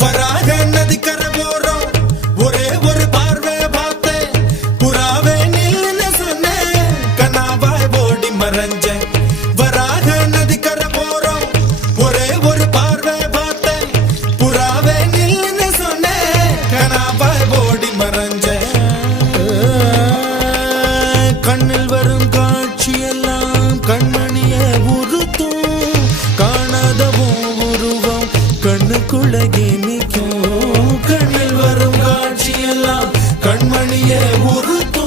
வராக நதிக்கரை போறோம் ஒரே ஒரு பார்வை பார்த்தேன் புறாவே நில்லுன்னு சொன்னேன் கனாவாய் ஓடி மறைஞ்சேன் வராக நதிக்கரை போறோம் ஒரே ஒரு பார்வை பார்த்தேன் புறாவே நில்லுன்னு சொன்னேன் கனாவாய் ஓடி மறைஞ்சேன் கண்ணில் வரும் காட்சியெல்லாம் கண்மணிய உறுத்தும் காணாதவும் உருவம் கண்ணுக்குள்ளே நிற்கும் கண்ணில் வரும் காட்சியெல்லாம் கண்மணிய உறுத்தும்